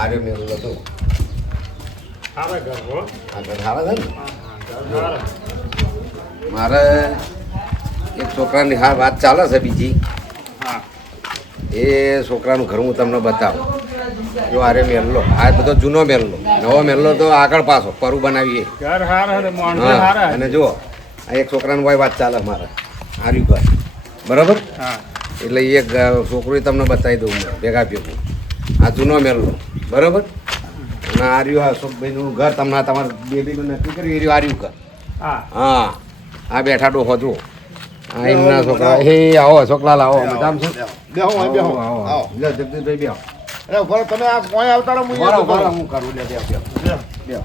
આર્યો મેલું હતું. મારે એક છોકરાની હા વાત ચાલે છે બીજી. હા. એ છોકરાનું ઘર હું તમને બતાવું. જો આરે મેલ્લો આ બધો જૂનો મેલ્લો નવો મેલ્લો તો આગળ પાછો પરું બનાવીએ. અને જુઓ આ એક છોકરાનું ભાઈ વાત ચાલે મારે આર્યું ઘર બરાબર એટલે એ એક છોકરી તમને બતાવી દઉં ભેગા ભેગું. આ જૂનો મેલ્લો બરાબર અને આર્યું આ અશોકભાઈનું ઘર તમને તમારું બેબીનું નક્કી કર્યું એ રહ્યું આર્યું ઘર હા હા આ બેઠા ડોહો જુઓ આ એમના છોકરા હે આવો અશોકલાલ આવો મજામ છો બેહો બેહો આવો, જગદીશભાઈ બેહો. અરે તમે આ કોઈ આવતા રહો હું. હું કરું લે બેહો, બેહો.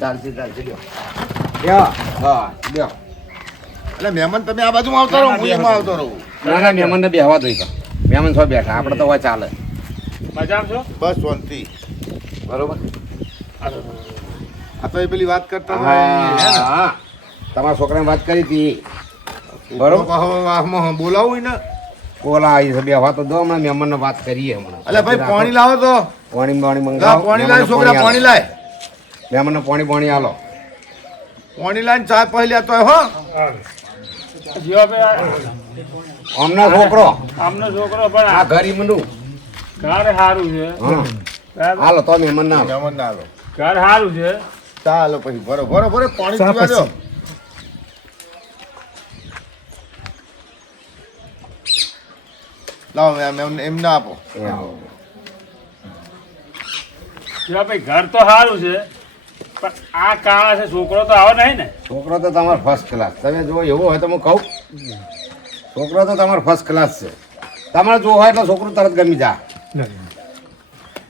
ચાલશે ચાલશે બેહો. બેહો. હા બેહો. એટલે મહેમાન તમે આ બાજુમાં આવતા રહો હું એમાં આવતો રહું ના ના મહેમાનને બેહવા દો ઈ તો. મહેમાન છો બેઠા આપણે તો હોય ચાલે મજામાં છો બસ શાંતિ. બરોબર. આ તો એ પેલી વાત કરતા હે. તમારા છોકરાને વાત કરી હતી. બરોબર. બોલાવું ને? બોલા આવી છે બે તો દો હમણાં મહેમાનને વાત કરીએ હમણાં. અલે ભાઈ પાણી લાવો તો. પાણી પાણી મંગાવો. પાણી લાય છોકરા પાણી લાય. મહેમાનને પાણી પાણી આલો. પાણી લાઈને ચા પહેલી લેતો હો. જીવાભાઈ અમના છોકરો. આમનો છોકરો પણ આ આ ઘર સારું છે. હા. હાલો તો મહેમાન ના મહેમાન ના ઘર સારું છે. ચાલો પછી ભરો ભરો ભરો પાણી પીવા દો. લાવો એમ એમ એમ ના આપો. જીવાભાઈ ઘર તો સારું છે પણ આ કાળા છે છોકરો તો આવે નહીં ને? છોકરો તો તમારો ફર્સ્ટ ક્લાસ તમે જો એવો હોય તો હું કહું. છોકરો તો તમારો ફર્સ્ટ ક્લાસ છે. તમારે જો હોય એટલે છોકરો તરત ગમી જા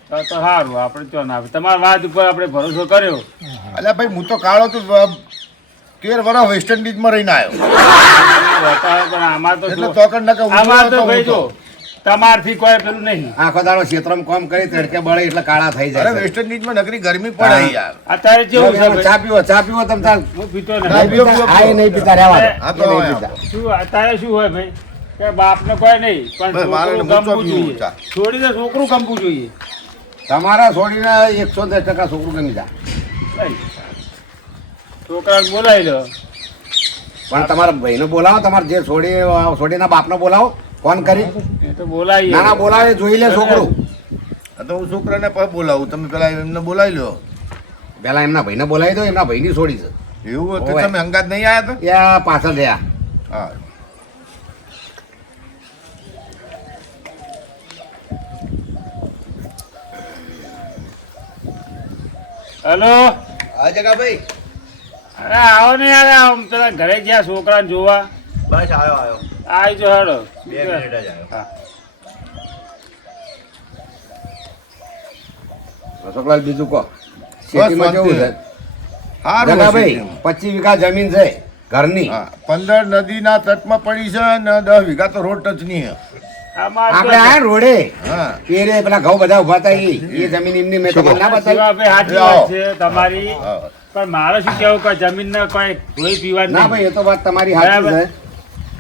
તો તો સારું આપણે ચો ના તમારા વાત ઉપર આપણે ભરોસો કર્યો. અલ્યા ભાઈ હું તો કાળો તો તેર વર્ષ વેસ્ટ ઇન્ડિઝમાં રહીને આવ્યો પણ આમાં તો એટલે શું- તોકડ ના આમાં તો ભાઈ જો તમારથી કોઈ પેલું નહીં. આખો દાડો ક્ષેત્રમાં કામ કરી તડકે બળે એટલે કાળા થઈ અરે જાય વેસ્ટ ઇન્ડિઝમાં નકરી ગરમી પડે યાર. અત્યારે કેવું છે? ચા પીવો ચા પીવો તમે તાર. હું પીતો હા, પીવો, પીવો, આ નહીં પીતા રહેવા દો. તો નહીં હવે પીતા. શું અત્યારે શું હોય ભાઈ? કે બાપને કોઈ નહીં પણ ગમવું જોઈએ. છોડીને છોકરું ગમવું જોઈએ. તમારા છોડીને એકસો દસ ટકા છોકરું ગમી જા. ભાઈ, છોકરાને બોલાવી દો. પણ તમારા ભાઈને બોલાવો તમારે જે છોડી છોડીના બાપને બોલાવો ફોન કરી. તો બોલાવી ના ના બોલાવે જોઈ લે છોકરું. તો હું છોકરાને પણ બોલાવું તમે પેલા એમને બોલાવી લો. પેલા એમના ભાઈને બોલાવી દો એમના ભાઈની છોડી છે. એવું. તમે અંગાત નહીં આવ્યા તો? આ પાછળ રહ્યા. હા. હેલો? હા જગા ભાઈ અરે આવો ને યાર આમ પેલા ઘરે ગયા છોકરાને જોવા. બસ આવ્યો આવ્યો આવી જો હેડો. બે મિનિટ જ આવ્યો અશોકલાલ બીજું કહો. ખેતીમાં શાંતિ. કેવું છે? જગાભાઈ પચીસ વીઘા જમીન છે ઘરની. હા પંદર નદીના તટમાં પડી છે અને દસ વીઘા તો રોડ ટચની નહીં છે. આમાં તો- આપણે આયા રોડે. એ રે પેલા ઘઉં બધા ઊભા હતા એ જમીન એમની મેં તમને ના બતાવી. શિવાભાઈ સાચી વાત છે તમારી. પણ મારે શું કેવું કે જમીન ને કોઈ પીવા ના ભાઈ એ તો વાત તમારી સાચી છે.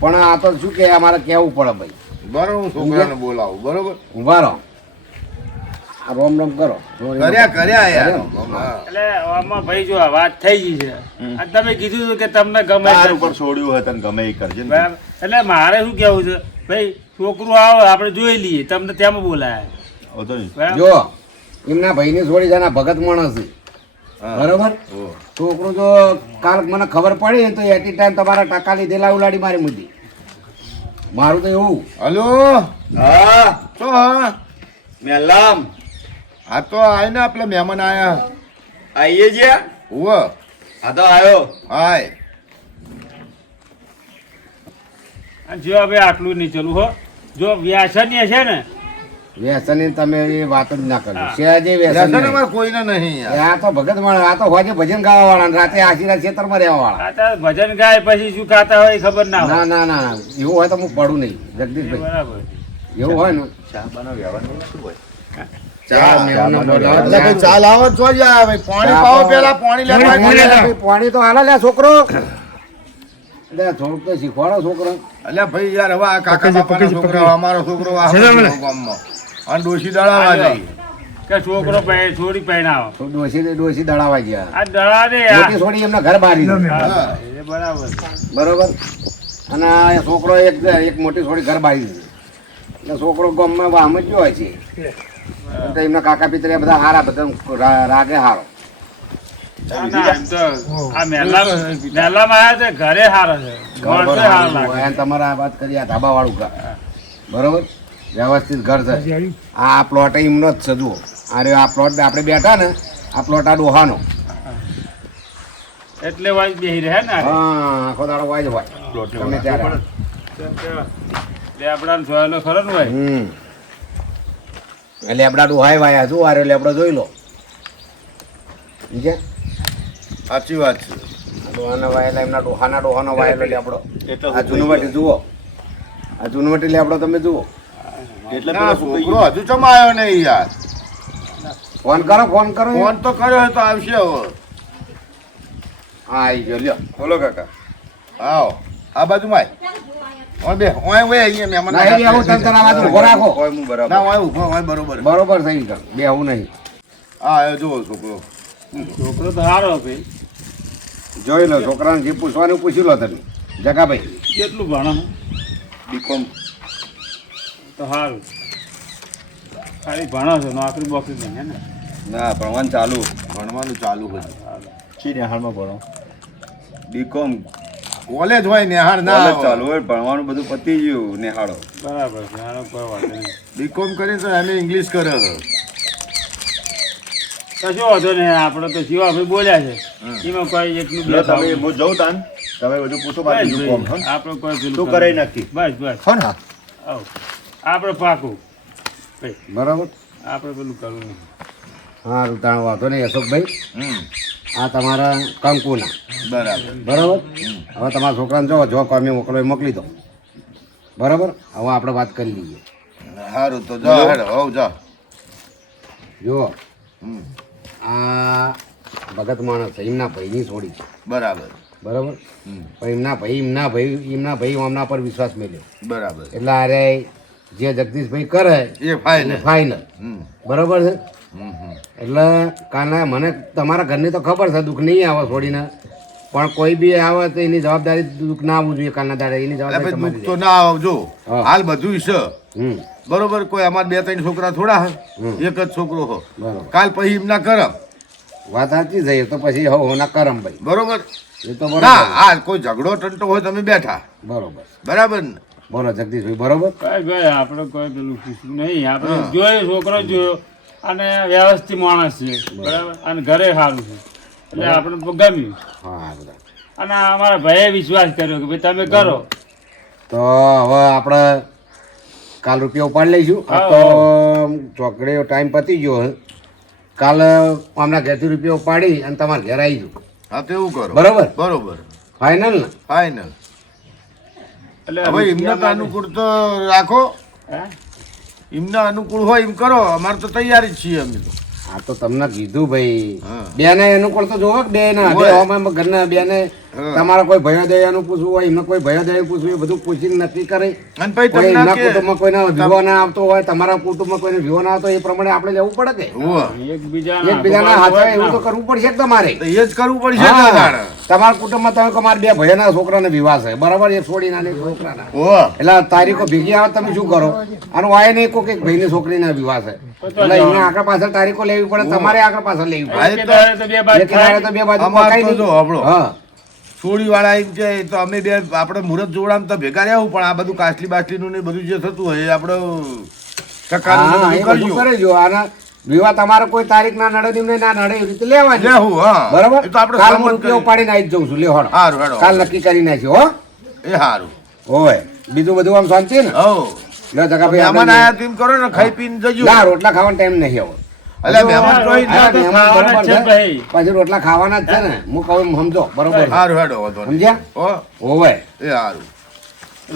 પણ આ તો શું કે અમારે કેવું પડે ભાઈ. બરોબર હું છોકરાને બોલાવું બરોબર? ઊભા રહો. રોમ રોમ કરો. કર્યા કર્યા. એટલે આમાં ભાઈ જો વાત થઈ ગઈ છે. અને તમે કીધું કે તમને ગમે ઉપર છોડ્યું હોય તને ગમે એ કરજે બરાબર. એટલે મારે શું કેવું છે? ભાઈ છોકરું આવે આપણે જોઈ લઈએ. તમને ત્યાં બોલાયા. જો એમના ભાઈની જોડી જાના ભગત માણસ બરોબર. છોકરું જો કાલ મને ખબર પડી ને તો એટી ટાઈમ તમારા ટકા લીધેલા ઉલાડી મારી મુદ્દી મારું તો એવું. હલો? હા. તો હા? મેલામ. હા તો આય ને આપણે મહેમાન આયા. આઈએ જ્યા? હુવ આ તો આવ્યો હાય અને જો હવે આટલું નહીં ચલું હો. જો વ્યાસનીય છે ને. વ્યસન તમે એ વાત જ ના કરો. સહેજે વ્યસન અમારે કોઈને નહીં આ તો ભગત માણસ આ તો હોજે ભજન ગાવા વાળા ને રાતે આશીર્વાદ ક્ષેત્રમાં રહેવા વાળા ભજન ગાય પછી શું ખાતા હોય ખબર ના ના ના ના ના. એવું હોય તો હું પડું નહીં. જગદીશભાઈ. બરાબર. એવું હોય ને? ચા શું હોય? આવો જો જ પાણી તો હાલે લે છોકરો. થોડુંક તો શીખવાડો છોકરો. અલ્યા ભાઈ યાર હવે આ કાકા બાપાનો છોકરો અમારો છોકરો આ ગામમાં. અને ડોશી દળાવા જાય કે છોકરો પૈ છોડી પહેરાવો. તો ડોશી ને ડોસી દડાવા ગયા. આ દડા ને મોટી છોડી એમને ઘર બારી બરાબર. બરોબર? અને આ છોકરો એક એક મોટી છોડી ઘર બારી છે એટલે છોકરો ગામમાં વામ જ હોય છે. તો એમના કાકા પિતરે બધા હારા બધા રાગે હારો. તમારે આ વાત કરી આ ધાબા વાળું બરોબર? વ્યવસ્થિત ઘર છે. આ પ્લોટ એમનો જ છે જુઓ. અરે આ પ્લોટ આપણે બેઠા ને આ પ્લોટ આ ડોહાનો એટલે વાજ બેહી રહે ને હા આખો દાડો વાય જ હોય તમે ત્યારે. લેબડા જોયેલો ખરો ને ભાઈ? હમ. લેબડા ડોહાય વાયા શું આરે લેબડો જોઈ લો. સમજ્યા? સાચી વાત છે. ડોહાના વાયેલા એમના ડોહાના ડોહાનો વાયેલો લે આપણો. આ જૂનવટી જુઓ. આ જૂનવટી આપણો તમે જુઓ. એટલે છોકરો હજુ ચમ આવ્યો નહીં યાર. ફોન કરો ફોન કરો ફોન તો કર્યો હોય તો આવશે હવે. હા આવી ગયો. લ્યો બોલો કાકા. આવો. આ બાજુ માય. ઓય બે ઓય ઓય અહીંયા મહેમાન ના એ આવું તંતર આ બાજુ ઊભો રાખો. ગયો. હું બરાબર. ના ઓય ઊભો ઓય બરોબર. બરોબર. થઈ ગયું. બે આવું નહીં. હા આવ્યો જુઓ છોકરો. છોકરો તો સારો ભાઈ જોઈ લો છોકરાને જે પૂછવાનું પૂછી લો તમે જગાભાઈ. કેટલું ભણો બીકોમ તો સારું ખાલી ભણો છો નોકરી બોકરી નહીં હે ને? ના ભણવાનું ચાલુ. ભણવાનું ચાલુ બધું શી નેહાળમાં ભણો. બીકોમ કોલેજ હોય નેહાળ ના કોલેજ ચાલુ હોય ભણવાનું બધું પતી ગયું નેહાળો. બરાબર બીકોમ કરીને તો એને ઇંગ્લિશ કર્યો છે. કશો વાંધો નહીં આપણે તો શિવાભાઈ બોલ્યા છે. એમાં કોઈ એટલું બે તમે હું જઉં તાન. તમે બધું પૂછો બાકી કોમ હં? આપણે કોઈ પેલું તું કરવું કરાઈ. નાખી. બસ બસ. હો ને આપણે પાકું. બરોબર. આપણે પેલું કરવું નહીં. હા તાણ વાંધો નહીં અશોકભાઈ. આ તમારા કંકુના. બરાબર. બરાબર? હવે તમારા છોકરાને જો જો કોમે મોકલો એ મોકલી દો. બરાબર? હવે આપણે વાત કરી લઈએ. સારું તો જા હેડ હોવ જા. જુઓ. હમ. આ ભગત માણસ એમના ભાઈની છોડી છે. બરાબર. બરોબર? પણ એમના ભાઈ એમના ભાઈ એમના ભાઈ આમના પર વિશ્વાસ મેળ્યો બરાબર. એટલે અરે જે જગદીશભાઈ કરે એ ફાઇન ફાઇનલ બરાબર છે? એટલે કાના મને તમારા ઘરની તો ખબર છે દુઃખ નહીં આવે છોડીને પણ કોઈ બી આવે તો એની જવાબદારી દુઃખ ના આવવું જોઈએ કાલના દાડે એની જવાબદારી તો ના આવજો હાલ બધું છે. બરોબર કોઈ અમાર બે ત્રણ છોકરા થોડા હે એક જ છોકરો હો. બરોબર. કાલ પછી એમના કરમ. વાત સાચી થઈ તો પછી હો ના કરમ ભાઈ. બરોબર? એ તો ના બરોબર આ કોઈ ઝઘડો ટંટો હોય તમે બેઠા. બરોબર. બરાબર ને? બોલો જગદીશભાઈ બરોબર? કઈ ભાઈ આપણે કોઈ પેલું પૂછ્યું નહીં. આપણે જોયો છોકરો જોયો. અને વ્યવસ્થિત માણસ છે. બરાબર. અને ઘરે સારું છે. એટલે આપણે ગમ્યું હા બધા અને અમારા ભાઈએ વિશ્વાસ કર્યો કે ભાઈ તમે કરો. તો હવે આપણે કાલ રૂપિયા ઉપાડી લઈશું. આ તો ચોકડીઓ ટાઈમ પતી ગયો કાલ આમના ઘેરથી રૂપિયા ઉપાડી અને તમારે ઘેર આવી જવું હા તો એવું કરો. બરોબર? બરોબર. ફાઇનલ ને? ફાઇનલ એટલે હવે એમને તો અનુકૂળ તો રાખો? એમને અનુકૂળ હોય એમ કરો. અમારે તો તૈયારી જ છીએ અમે તો. આ તો તમને કીધું ભાઈ. બેને એનું પણ તો જોવો બે ના ઘરના બેને. તમારા કોઈ ભયો દયાનું પૂછવું હોય એમને કોઈ ભયો દયાનું પૂછવું હોય એ બધું પૂછીને નક્કી કરે. એમના કુટુંબમાં કોઈને વિવો ના આવતો હોય તમારા કુટુંબમાં કોઈને વિવો ના આવતો એ પ્રમાણે આપણે લેવું પડે કે. એકબીજાના હાથે એવું તો કરવું પડશે તમારે. તો એ જ કરવું પડશે. તમારા કુટુંબમાં તમે તમારા બે ભયના છોકરાને વિવાહ છે. બરાબર એક છોડીના ને છોકરાના. એટલે તારીખો ભેગી આવે તમે શું કરો? અને વાય નહીં કોક એક ભાઈની છોકરીના વિવાહ છે. એટલે એમને આગળ પાછળ તારીખો લેવી પડે તમારે આગળ પાછળ લેવી પડે. તો- બે બાજુ. હા. સોળી વાળા એમ કે તો અમે બે આપણે મુહૂર્ત જોડામ તો ભેગા રહેવું પણ આ બધું કાચલી બાટલીનું ને બધું જે થતું હોય એ આપણે ને. કરે જો આના વિવાહ તમારો કોઈ તારીખ ના નડે એમને ના નડે એવી રીતે લેવા લે હું હા. બરાબર? એ તો આપણે કાલ હું રૂપિયો. ઉપાડીને આવી જઉં છું. લે હોડો. હારું, હેડો. કાલ નક્કી કરી નાખી હો. એ સારું હોય બીજું બધું આમ શાંતિ ને? હો લે જગા ભાઈ આમાં આયા તેમ કરો ને ખાઈ પીને જજો. ના રોટલા ખાવાનો ટાઈમ નહીં આવો. એટલે મહેમાન કોઈ ના તો ખાવાના છે. ભાઈ. પછી રોટલા ખાવાના જ છે ને. હું કહું સમજો બરોબર હારું સારું હેડો વધો સમજ્યા? હો. હોવે એ સારું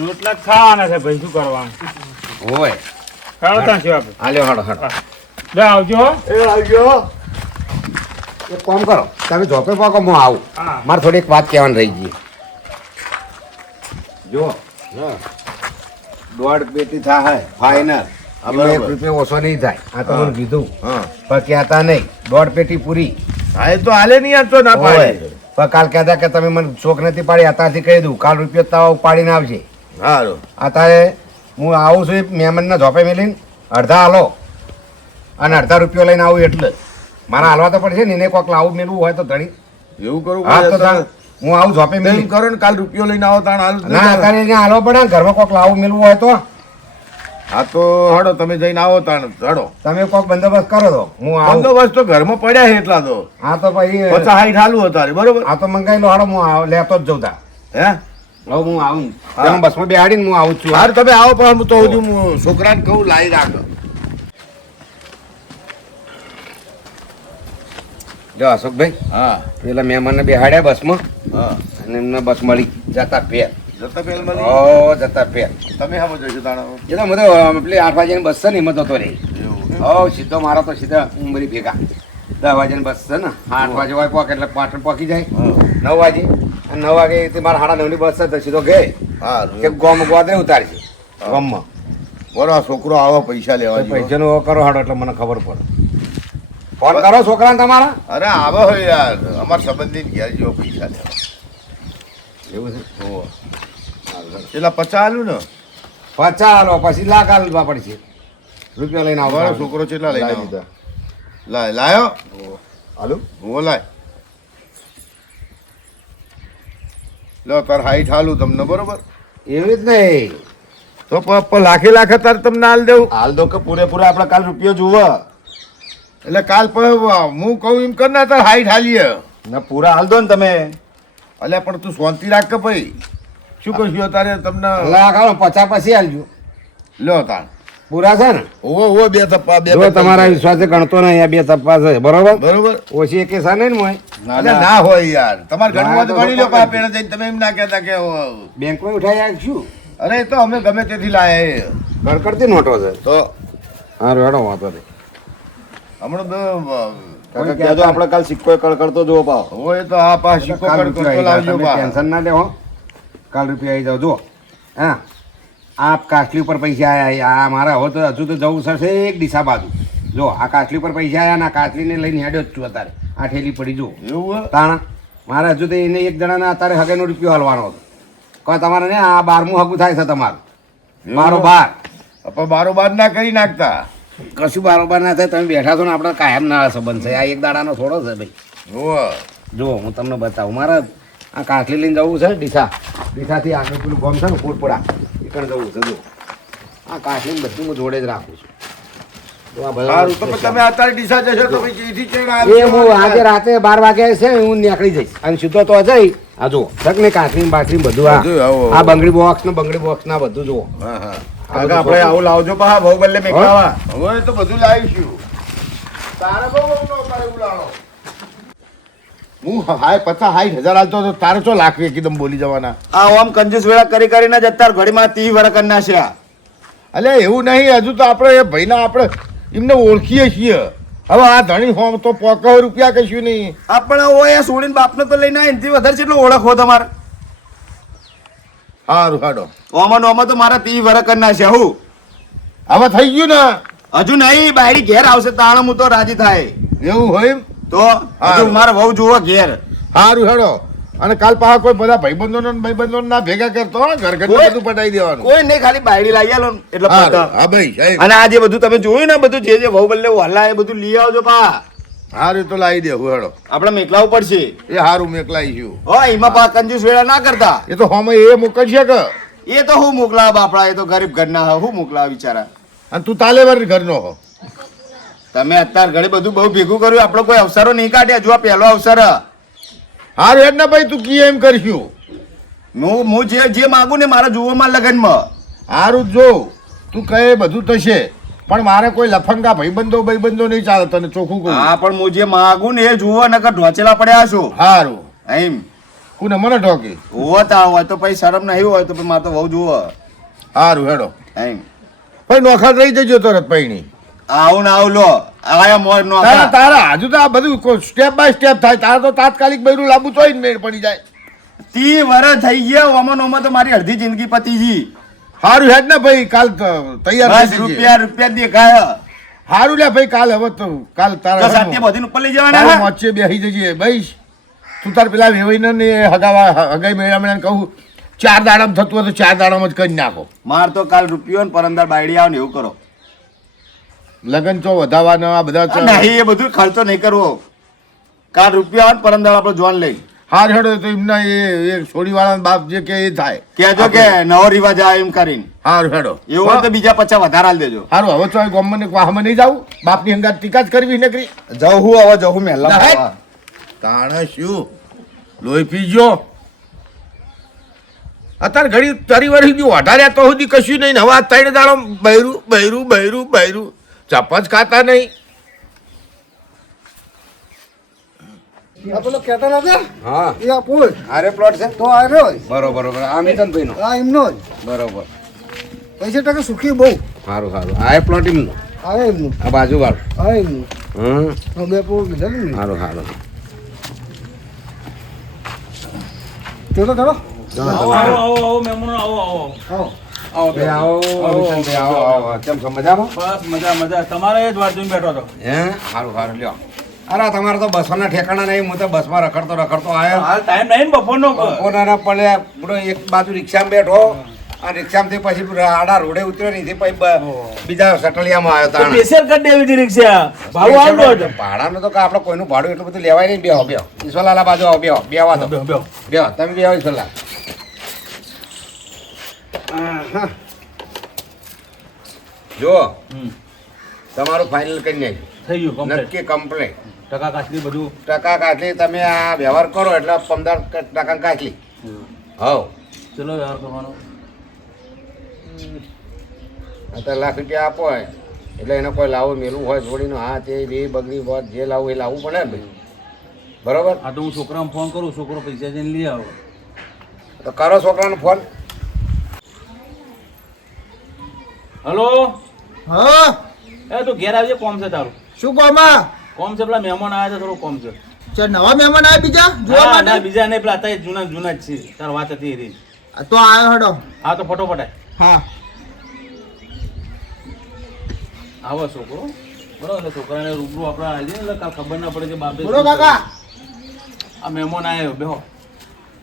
રોટલા ખાવાના છે ભાઈ શું કરવાનું? હોવે ખાવા ત્યાં છે આપણે લે આવજો એ આવજો એક કામ કરો તમે જોપે પાકો હું આવું. હા. મારે થોડી એક વાત કહેવાની રહી ગઈ. જો દોઢ પેટી થાય ફાઇનલ હા, એક. રૂપિયો ઓછો નહીં થાય. આ તો મને કીધું. હા. પણ કહેતા નહીં દોઢ પેટી પૂરી. હા એ તો હાલે નહીં તો ના પાડે. પણ કાલ કહેતા કે તમે મને શોખ નથી પાડી અત્યારથી કહી દઉં. કાલ રૂપિયો તાવ પાડીને આવશે હા અત્યારે હું આવું છું મહેમાનને ઝોપે મેલીને. અડધા હાલો. અને અડધા રૂપિયો લઈને આવું એટલે મારા હાલવા તો પડશે ને એને કોઈક લાવું મેળવું હોય તો ધણી. એવું કરું હા તો તાણ હું આવું જોપે મેલી. કરો ને કાલ રૂપિયો લઈને આવો તાણ હાલ ના. અત્યારે એને હાલવા પડે ને ઘરમાં કોઈક લાવું મેળવું હોય તો. હા તો હડો તમે જઈને આવો તાણ હડો. તમે કોક બંદોબસ્ત કરો તો. હું આવું. બંદોબસ્ત તો ઘરમાં પડ્યા છે એટલા તો. હા તો પછી પચાસ સાઠ હાલું હતા બરોબર? આ તો મંગાઈ લો હાડો હું લેતો જ જઉં તા. હે? હવે હું આવું. બસમાં બેહાડીને હું આવું છું. હાર તમે આવો પણ હું તો હું છોકરાને કહું લાવી રાખ. જો અશોકભાઈ હા. પેલા મહેમાનને બેહાડ્યા બસમાં હા. અને એમને બસ મળી. જતા પેર જતા પહેલ મળી? ઓ જતા પેર તમે હા જશો તાણ એ તો બધો પેલી આઠ વાગ્યાની બસ છે ને એમાં જતો રહી. ઓ સીધો મારો તો સીધા ઉમરી ભેગા. દસ વાગ્યાની બસ છે ને આઠ વાગે હોય પોકે એટલે પાટણ પોકી જાય. નવ વાગે અને નવ વાગે મારા સાડા નવની બસ છે તો સીધો ગયે હારું. કે ગોમ ગોદરે ઉતારશે ગોમમાં. બોલો છોકરો આવો પૈસા લેવા. પૈસાનો કરો હાડો એટલે મને ખબર પડે. ફોન કરો છોકરાને તમારા? અરે આવો હોય યાર. અમારા સંબંધી ઘેર જેવો પૈસા લેવા એવું છે. પેલા પચાસ આલું ને? પચાસ હાલો પછી લાખ આલવા પડશે. રૂપિયા લઈને આવો. મારો છોકરો કેટલા લઈને દીધા. લાય લાયો. હાલો. હું લાય લો તાર હાઈટ હાલું તમને બરોબર? એવી જ નહીં. તો લાખે લાખે તાર તમને હાલ દેવું હાલ દો કે પૂરેપૂરા આપણે કાલ રૂપિયો જુઓ. એટલે કાલ પ- હું કહું એમ કર ના તાર હાઈટ હાલીએ. ના પૂરા હાલ દો ને તમે. અલ્યા પણ તું શાંતિ રાખ કે ભાઈ? શું કહીશું તારે તમને? લાખ પચા પછી હાલજો. લો તાર પૂરા છે ને? ઓ ઓ બે તપ્પા બે જો. તમારા વિશ્વાસે ગણતો નહીં આ બે તપ્પા છે. બરોબર? બરોબર. ઓછી એક સા નહીં ને મોય ના ના હોય યાર. તમારે ઘરમાં તો ગણી લો પા પેણે જઈને તમે એમ ના કહેતા કે બેંકમાં ઉઠાઈ આવીશું અરે એ તો અમે ગમે તેથી લાયા ગણકડતી નોટો છે. તો હા રેડો વાંધો નહીં. હમણાં આપણે કાલ સિક્કો કડકડતો જોવો પાવ હોય તો આ પા સિક્કો કડકડતો લાવજો પા. ટેન્શન ના લેવો કાલ રૂપિયા આવી જાવ જુઓ. હા. આ કાચલી ઉપર પૈસા આયા આ મારા હવે તો હજુ તો જવું થશે એક દિશા બાજુ. જો આ કાચલી ઉપર પૈસા આયા ના કાચલીને લઈને હેડ્યો જ છું અત્યારે. આ ઠેલી પડી જુઓ. એવું? તાણા મારે હજુ તો એને એક જણાને અત્યારે હગેનો રૂપિયો હલવાનો હતો. કહો તમારે ને આ બારમું હગું થાય છે તમારું. મારો બાર પણ બારોબાર ના કરી નાખતા. કશું બારોબાર ના થાય તમે બેઠા છો ને આપણે કાયમ ના સંબંધ છે. આ એક દાડાનો થોડો છે ભાઈ. જુઓ. હું તમને બતાવું. મારે આ કાંઠલી લઈને જવું છે ડીસા. ડીસાથી આગળ પેલું ગોમ છે ને ફૂટપડા એકણ જવું છે જો આ કાંઠલી બધું હું જોડે જ રાખું છું. રાતે બાર વાગે છે હું નીકળી જઈશ. અને સીધો તો જઈ. આ જુઓ કાંઠલી બાટલી બધું આ બંગડી બોક્સ ને બંગડી બોક્સ ના બધું જુઓ. હા હા. બધું આપણે આવું લાવજો પા બહુ બદલે મેકાવા હવે તો બધું લાવીશું તારે બહુ બહુ તારે ઉલાળો હું હાય પચાસ હાઈ હજાર હાલતો તો તારે ચો લાખ એકદમ બોલી જવાના? આ આમ કંજૂસ વેળા કરી કરીને જ અત્યારે ઘડીમાં ત્રીસ વર્ષ કરી નાખ્યા. અલે એવું નહીં હજુ તો આપણે એ ભાઈના આપણે એમને ઓળખીએ છીએ. હવે આ ધણી હોમ તો પોકો રૂપિયા કશું નહીં. આપણે ઓય સોડીને બાપને તો લઈને આવીને વધારે કેટલો ઓળખો તમારે? સારું હાડો. ઓમાં ઓમાં તો મારા તી વર કરી નાખ્યા હું. હવે થઈ ગયું ને? હજુ નહીં બાયરી ઘેર આવશે તાણ હું તો રાજી થાય. એવું હોય તો હજુ મારા વહુ જુઓ ઘેર. સારું હેડો. અને કાલ પાછા કોઈ બધા ભાઈબંધો ભાઈબંધો ના ભેગા કરતો ઘર ઘર બધું પટાઈ દેવાનું. કોઈ નહીં ખાલી બાયડી લાવી આલો એટલે હારું. હા ભાઈ અને આ જે બધું તમે જોયું ને બધું જે જે વહુ બદલે વાલા એ બધું લઈ આવજો પા. સારું તો લાવી દેવું હેડો આપણે મેકલાવું પડશે. એ હારું મેકલાઈ મેકલાઈશું હો એમાં પા કંજૂસ વેળા ના કરતા? એ તો હોમે એ મોકલશે કે? એ તો હું મોકલાવ બાપડા એ તો ગરીબ ઘરના હે, હું મોકલાવ બિચારા. અને તું તાલેવર ઘરનો હો. તમે અત્યારે ઘરે બધું બહુ ભેગું કર્યું આપણો કોઈ અવસરો નહીં કાઢ્યા જો આ પહેલો અવસર. હારું હેડ ને ભાઈ તું કી એમ કરશું. હું હું જે જે માગું ને મારા જુઓમાં લગ્નમાં. હારું જો તું કહે બધું થશે. પણ મારે કોઈ લફંગા ભાઈબંધો ભાઈબંધો નહીં ચાલે તને ચોખ્ખું કહું. હા પણ હું જે માગું ને એ જુઓ નકર ઢોચેલા પડ્યા છો. હારું. એમ. કુને? મને ઠોકી હોવો તા હોય તો પછી શરમ નહીં હોય તો મારે તો બહુ જુઓ. હારું હેડો. એમ. ભાઈ નોખા રહી જજો તરત પૈણી. આવું ને આવું લો. આયા મોર નો તારા તારા હજુ તો આ બધું સ્ટેપ બાય સ્ટેપ થાય. તારા તો તાત્કાલિક બૈરું લાંબુ તોય મેળ પડી જાય. તી વર થઈ ગયા ઓમાં ઓમાં તો મારી અડધી જિંદગી પતી ગઈ. હારું હેડ ને ભાઈ કાલ ત- તૈયાર થઈ રૂપિયા રૂપિયા દેખાય હારું લે ભાઈ કાલ હવે તો કાલ તારા સાથે બધીને ઉપર લઈ જવાના હા? મોચે બેહી જજે ભાઈ તું તાર પેલા વેવાઈને ને હગાવા હગાઈ મેળામણાને કહું ચાર દાડામાં થતું હોય તો ચાર દાડામાં જ કરી નાખો. માર તો કાલ રૂપિયો ને પરંદર બાયડી આવે ને એવું કરો. લગન ચો વધારવાના આ બધા નહીં એ બધું ખર્ચો નહીં કરવો. કાલ રૂપિયો આવે ને પરંદર આપણે જોન લઈ હાર હેડો તો એમના એ એ છોડી વાળા બાપ જે કે એ થાય. કહેજો કે નવો રિવાજ આવે એમ કરીને. હાર હેડો. એવું હોય તો બીજા પચાસ વધારે હાલ દેજો. હારું હવે તો ગોમને વાહમાં નહીં જાવું બાપની અંગાત ટીકા જ કરવી નકરી. જવું હું હવે જવું મેલા ના, તાણે શું? લોહી પીજો અત્યારે ઘડી તારી વાળી સુધી વધાર્યા તો સુધી કશું નહીં. ને હવે આ ત્રણ દાડો બૈરું બૈરું બૈરું બૈરું. ચપજ ખાતા નહીં. પેલો કહેતા નતા હા. એ આ પુલ આરે પ્લોટ છે. તો આ રહ્યો જ. બરોબર બરોબર. આ મિતનભાઈ નો આ એમનો જ બરોબર. પૈસા ટકા સુખી બહુ. સારું સારું. આ પ્લોટ એમનો. આ એમનું. આ બાજુ વાળું. આ એમનું. હમ. બે પુલ ને સારું સારું. તો તો ચલો. આવો આવો આવો આવો આવો આવો. આવો. આવો આવો આવો આવો કેમ છો? મજામાં? બસ મજા મજા. તમારે જ વાત જોઈને બેઠો હતો. હે? સારું સારું. લ્યો. અરે તમારે તો બસોના ઠેકાણા નહીં હું તો બસમાં રખડતો રખડતો આવ્યો. હાલ ટાઈમ નહીં બપોરનો બપોરના પડે પૂરો એક બાજુ રિક્ષામાં બેઠો. આ રિક્ષામાંથી પછી આડા રોડે ઉતર્યો નહીં પછી બીજા સટલિયામાં આવ્યો તાણ. સ્પેશિયલ કરી દેવી હતી રિક્ષા. ભાવ આવડો ભાડાનું તો કે આપણે કોઈનું ભાડું એટલું બધું લેવાય નહીં. બેહો બેહો. ઈશ્વરલાલા બાજુ આવો બેહો. દો. બેહો, બેહો. બેહો તમે બેહો ઈશ્વરલાલ. જો હમ. તમારું ફાઇનલ કરી નાખ્યું. થઈ ગયું. નક્કી કમ્પ્લેટ ટકા કાચલી બધું. ટકા કાચલી તમે આ વ્યવહાર કરો એટલે પંદર ટકા કાચલી. હવ. ચલો વ્યવહાર કરવાનો. અત્યારે લાખ રૂપિયા આપો હોય એટલે એને કોઈ લાવો મેલું હોય છોડીને હા તે બે બગડી હોત જે લાવવું એ લાવવું પડે ને ભાઈ. બરોબર? આ તો હું છોકરાને ફોન કરું છોકરો પૈસા જઈને લઈ આવો. તો કરો છોકરાનો ફોન હલો? હા? એ તું ઘેર આવજે કોમ છે તારું. શું કોમ કોમ છે પેલા મહેમાન આવ્યા છે થોડું કોમ છે. ચાલ નવા મહેમાન આવ્યા બીજા? જોવા માટે? બીજા નહીં પેલા અત્યારે જૂના જૂના જ છે. તાર વાત હતી એ રહી તો આવ્યો હડો. હા તો ફટોફટ. હા. આવો છોકરો. બરોબર છોકરાને રૂબરૂ આપણે આવી એટલે કાલ ખબર ના પડે કે બાપે બોલો કાકા. આ મહેમાન આવ્યો બેહો.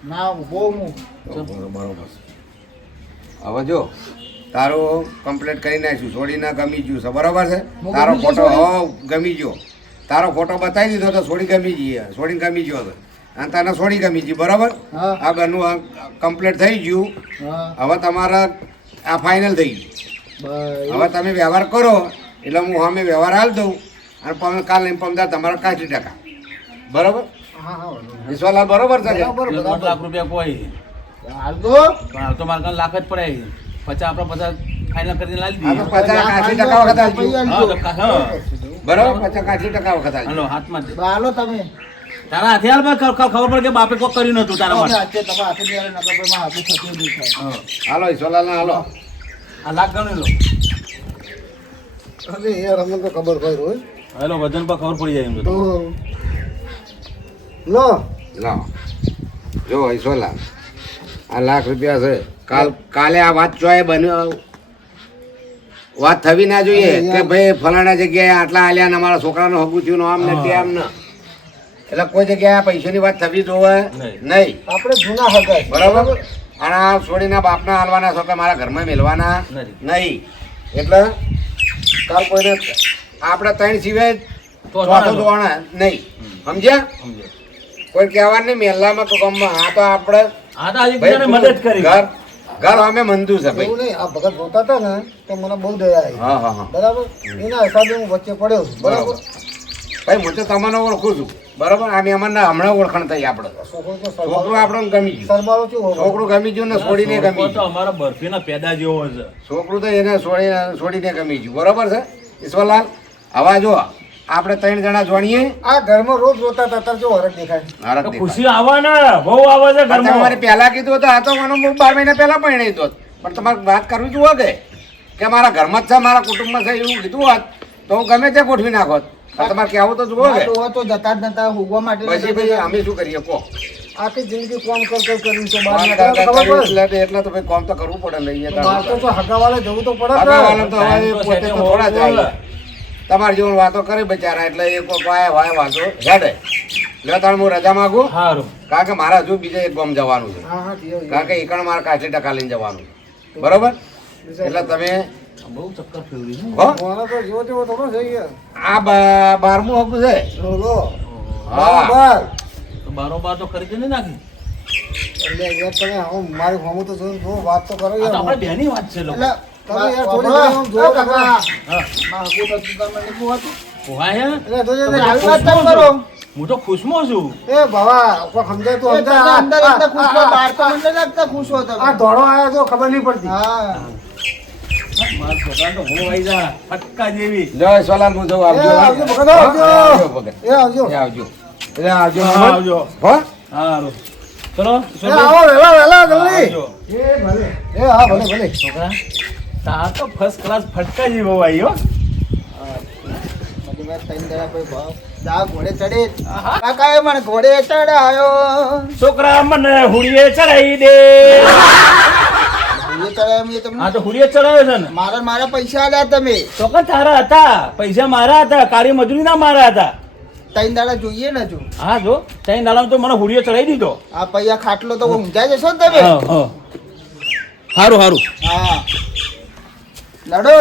ના બહુ હું. બરોબર હવે જો. તારું કમ્પ્લીટ કરી નાખ્યું છોડીને ગમી ગયું છે. બરોબર છે? તારો ફોટો હો ગમી ગયો. તારો ફોટો બતાવી દીધો તો છોડી ગમી ગઈ છોડી ગમી ગયો હતો અને તને છોડી ગમી ગઈ બરોબર? આ ઘરનું કમ્પ્લીટ થઈ ગયું. હવે તમારા આ ફાઇનલ થઈ ગયું. હવે તમે વ્યવહાર કરો એટલે હું અમે વ્યવહાર હાલ દઉં. અને પમે કાલ એમ પમદાર તમારા કાચી ટકા બરોબર. વિશ્વલાલ બરોબર છે લાખ રૂપિયા કોઈ. હાલ તો તો મારે લાખ જ પડે. પચાસ આપણે પચાસ ફાઇનલ કરીને લાવી દઈએ. પચાસ ટકા વખત. બરોબર? પચાસ કાચી ટકા વખત. હાલો હાથમાં જ. હાલો તમે. તારા હાથે હાલ ખબર પડે કે બાપે કોક કર્યું નતું તારા માટે. હાથે તમે હાથે નહીં આવે નકર ભાઈ હાથે થતું નહીં થાય હા. હાલો ઈશ્વરલાલ હાલો. આ લાખ ગણેલો અરે યાર અમને તો ખબર હોય રોજ હેલો વજન પર ખબર પડી જાય એમ તો. લો. લો. લાવો જો ઈશ્વરલાલ આ લાખ રૂપિયા છે. કાલ કાલે આ વાત ચોય બન્યો. વાત થવી ના જોઈએ કે ભાઈ ફલાણા જગ્યાએ આટલા આલ્યા ને અમારા છોકરાનું હગું થયું આમ ને તેમ ને. એટલે કોઈ જગ્યાએ આ પૈસાની વાત થવી જોવે નહીં. આપણે જૂના હગાઈ બરાબર? અને આ છોડીના બાપના હાલવાના છો કે મારા ઘરમાં મેળવાના નથી. નહીં. એટલે કાલ કોઈને આપણે ત્રણ સિવાય ચોથો જોવાના નહીં. સમજ્યા? સમજે. કોઈ કહેવાનું નહીં મેલામાં કે ગમમાં. આ તો આપણે મદદ કરી. ઘર ઘર અમે મંદુ છે ભાઈ. નહીં આ ભગત રોતા હતા ને તો મને બહુ દયા આવી. હા હા હા. બરાબર? એના હિસાબે હું વચ્ચે પડ્યો બરાબર? ભાઈ હું તો તમને ઓળખું છું. બરાબર? આ મહેમાનને હમણાં ઓળખાણ થઈ આપણે. છોકરો છોકરું આપણને ગમી ગયું. છોકરું ગમી ગયું ને છોડીને ગમી તો અમારા બરફીના પેદા જેવો છે. છોકરું તો એને છોડીને છોડીને ગમી ગયું. બરાબર છે? ઈશ્વરલાલ આવા જો. આપણે ત્રણ જણા જોણીએ. આ ઘરમાં રોજ રોતા હતા જો હરક દેખાય. ખુશી આવવાના બહુ આવે છે ઘરમાં તમારે પહેલા કીધું હતું આ તો મને બાર મહિના પહેલા પરણાવી દોત પણ તમારે વાત કરવી જુઓ કે કે મારા ઘરમાં જ છે મારા કુટુંબમાં છે એવું કીધું હોત તો હું ગમે તે ગોઠવી નાખોત. તમારે કહેવું તો જુઓ કે તો જતા જ નતા ઉગવા માટે પછી ભાઈ અમે શું કરીએ કહો. આખી જિંદગી કોમ કર કર કર્યું છે બહાર એટલે એટલે તો ભાઈ કોમ તો કરવું પડે નહીં. તો હગાવાલે જવું તો પડે હગાવાલે તો હવે પોતે તો થોડા જાય. તમારી જેવું વાતો કરે બચારા એટલે એ કોઈ વાય વાય વાતો ઝાડે લે તાણ હું રજા માંગુ? સારું કારણ કે મારે હજુ બીજે એક ગામ જવાનું છે. કારણ કે એકણ મારે કાચી ટકા લઈને જવાનું છે. બરોબર? એટલે તમે હો? મોનો તો જેવો તેવો થોડો છે આ બા- બારમું હકું છે? લો, લો. હા. બરાબર. બારોબાર તો કરી દે નાખી? એટલે તમે આવો મારી હોમું તો જોઈને વાત તો કરો આપણે બેની વાત છે લોકો. તમે યાર થોડી ઘણી આમ જુઓ તો હે. એટલે તે આવી વાત ખુશમાં કરો. હું તો ખુશમાં છું. એ બાવા કોઈ સમજાય તો સમજાય. આ- દોડો આયો તો ખબર નહીં પડતી. મારા છોકરાને તો હું હું. એ એ હા, હો? એ. એ એ હા છોકરા તાર તો ફર્સ્ટ ક્લાસ ફટકા જેવો આવ્યો હો. છોકરા મને હુડીએ ચડાવી દે. હા તો હુડીએ ચડાવ્યો છે ને? મારા મારા પૈસા આલ્યા તમે. ચોક્કસ તારા હતા. પૈસા મારા હતા. કાર્ય મજૂરી ના મારા હતા. ત્રણ દાડા જોઈએ ને જો હા જો. ત્રણ દાડા તો મને હુડીએ ચડાવી દીધો. આ પૈયા ખાટલો તો ઊંઘાઈ જશો ને તમે? સારું સારું હા. લડો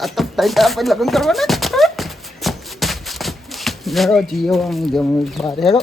આ તો તઈ પછી લગ્ન કરવાના લડો જીવો હું જમવું બહાર હેડો.